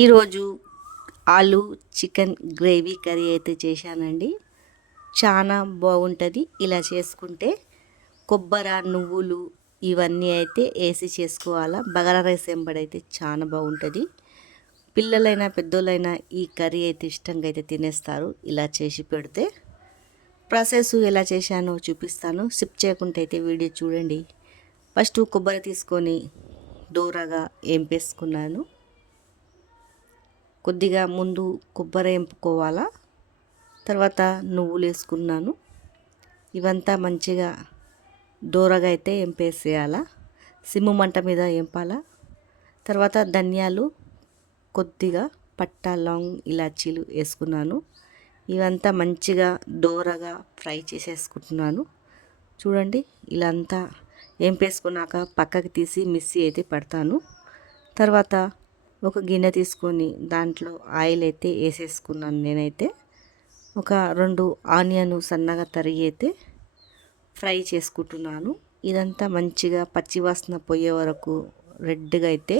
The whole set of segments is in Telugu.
ఈరోజు ఆలు చికెన్ గ్రేవీ కర్రీ అయితే చేశానండి. చాలా బాగుంటుంది. ఇలా చేసుకుంటే కొబ్బరి, నువ్వులు ఇవన్నీ అయితే వేసి చేసుకోవాలా. బగారా రైస్ ఎంబడైతే చాలా బాగుంటుంది. పిల్లలైనా పెద్దోళ్ళైనా ఈ కర్రీ అయితే ఇష్టంగా అయితే తినేస్తారు ఇలా చేసి పెడితే. ప్రాసెస్ ఎలా చేశానో చూపిస్తాను. స్కిప్ చేయకుండా అయితే వీడియో చూడండి. ఫస్ట్ కొబ్బరి తీసుకొని దూరగా ఏంపేసుకున్నాను. కొద్దిగా ముందు కొబ్బరి ఎంపుకోవాలా. తర్వాత నువ్వులు వేసుకున్నాను. ఇవంతా మంచిగా దూరగా అయితే ఎంపేసేయాలా. సిమ్ము మంట మీద ఎంపాలా. తర్వాత ధనియాలు, కొద్దిగా పట్టా, లవంగ్, ఇలాచీలు వేసుకున్నాను. ఇవంతా మంచిగా దూరగా ఫ్రై చేసేసుకుంటున్నాను. చూడండి, ఇలా అంతా ఎంపేసుకున్నాక పక్కకి తీసి మిక్సీ అయితే పడతాను. తర్వాత ఒక గిన్నె తీసుకొని దాంట్లో ఆయిల్ అయితే వేసేసుకున్నాను. నేనైతే ఒక 2 ఆనియన్ సన్నగా తరిగి అయితే ఫ్రై చేసుకుంటున్నాను. ఇదంతా మంచిగా పచ్చివాసన పోయే వరకు రెడ్గా అయితే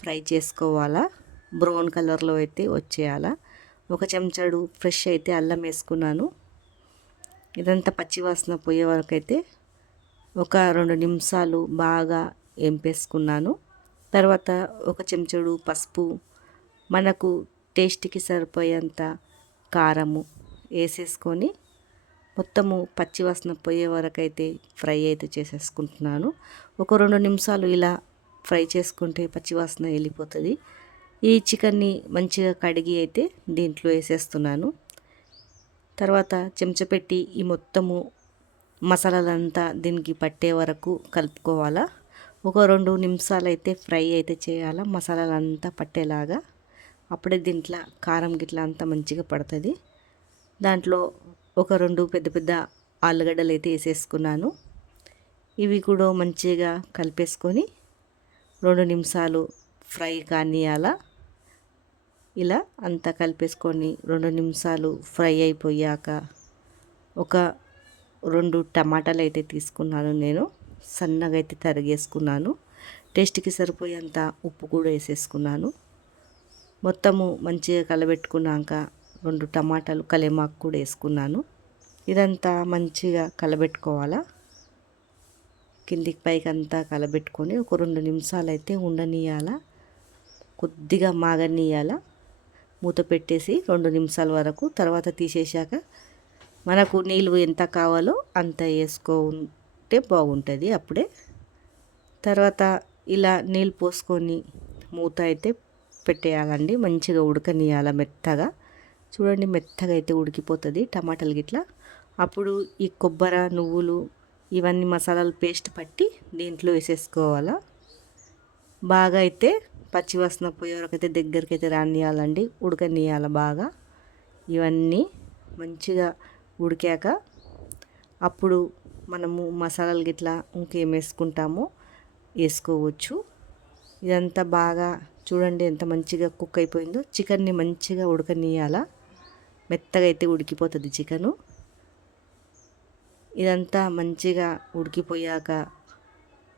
ఫ్రై చేసుకోవాలా. బ్రౌన్ కలర్లో అయితే వచ్చేయాలా. ఒక చెంచాడు ఫ్రెష్ అయితే అల్లం వేసుకున్నాను. ఇదంతా పచ్చివాసన పోయే వరకు అయితే ఒక 2 నిమిషాలు బాగా ఎంపేసుకున్నాను. తర్వాత ఒక చెంచాడు పసుపు, మనకు టేస్ట్కి సరిపోయేంత కారము వేసేసుకొని మొత్తము పచ్చివాసన పోయే వరకు అయితే ఫ్రై అయితే చేసేసుకుంటున్నాను. ఒక 2 నిమిషాలు ఇలా ఫ్రై చేసుకుంటే పచ్చివాసన వెళ్ళిపోతుంది. ఈ చికెన్ని మంచిగా కడిగి అయితే దీంట్లో వేసేస్తున్నాను. తర్వాత చెంచా పెట్టి ఈ మొత్తము మసాలాలంతా దీనికి పట్టే వరకు కలుపుకోవాలా. ఒక 2 నిమిషాలు అయితే ఫ్రై అయితే చేయాలా మసాలాలంతా పట్టేలాగా. అప్పుడే దీంట్లో కారం గిట్ల అంతా మంచిగా పడుతుంది. దాంట్లో ఒక 2 పెద్ద పెద్ద ఆలుగడ్డలు అయితే వేసేసుకున్నాను. ఇవి కూడా మంచిగా కలిపేసుకొని 2 నిమిషాలు ఫ్రై కానియాలా. ఇలా అంతా కలిపేసుకొని 2 నిమిషాలు ఫ్రై అయిపోయాక ఒక 2 టమాటాలు అయితే తీసుకున్నాను. నేను సన్నగా అయితే తరిగేసుకున్నాను. టేస్ట్కి సరిపోయేంత ఉప్పు కూడా వేసేసుకున్నాను. మొత్తము మంచిగా కలబెట్టుకున్నాక 2 టమాటాలు, కలేమాకు కూడా వేసుకున్నాను. ఇదంతా మంచిగా కలబెట్టుకోవాలా. కిందికి పైకి అంతా కలబెట్టుకొని ఒక 2 నిమిషాలు అయితే ఉండనియాలా. కొద్దిగా మాగనియాలా. మూత పెట్టేసి 2 నిమిషాల వరకు. తర్వాత తీసేసాక మనకు నీళ్ళు ఎంత కావాలో అంత వేసుకుంటే బాగుంటుంది అప్పుడే. తర్వాత ఇలా నీళ్ళు పోసుకొని మూత అయితే పెట్టేయాలండి. మంచిగా ఉడకనియాల మెత్తగా. చూడండి, మెత్తగా అయితే ఉడికిపోతుంది టమాటాలు గిట్లా. అప్పుడు ఈ కొబ్బరి, నువ్వులు ఇవన్నీ మసాలాలు పేస్ట్ పట్టి దీంట్లో వేసేసుకోవాలా. బాగా అయితే పచ్చివాసన పోయే వరకు అయితే దగ్గరికి అయితే రానియాలండి. ఉడకనియాల బాగా. ఇవన్నీ మంచిగా ఉడికాక అప్పుడు మనము మసాలాలు గిట్లా ఇంకేం వేసుకుంటామో వేసుకోవచ్చు. ఇదంతా బాగా చూడండి ఎంత మంచిగా కుక్ అయిపోయిందో. చికెన్ని మంచిగా ఉడకనియాల. మెత్తగా అయితే ఉడికిపోతుంది చికెను. ఇదంతా మంచిగా ఉడికిపోయాక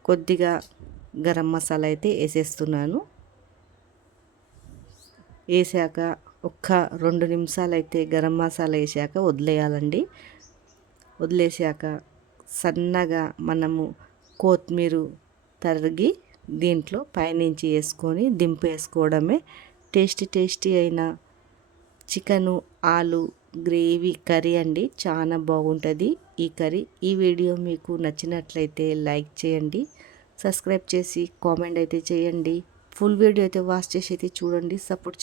కొద్దిగా గరం మసాలా అయితే వేసేస్తున్నాను. వేసాక ఒక్క 2 నిమిషాలు అయితే గరం మసాలా వేసాక వదిలేయాలండి. వదిలేసాక సన్నగా మనము కొత్తిమీర తరిగి దీంట్లో పైనుంచి వేసుకొని దింపేసుకోవడమే. టేస్టీ అయిన చికెను ఆలు గ్రేవీ కర్రీ అండి. చాలా బాగుంటుంది ఈ కర్రీ. ఈ వీడియో మీకు నచ్చినట్లయితే లైక్ చేయండి, సబ్స్క్రైబ్ చేసి కామెంట్ అయితే చేయండి. ఫుల్ వీడియో అయితే వాచ్ చేసి అయితే చూడండి, సపోర్ట్ చేయండి.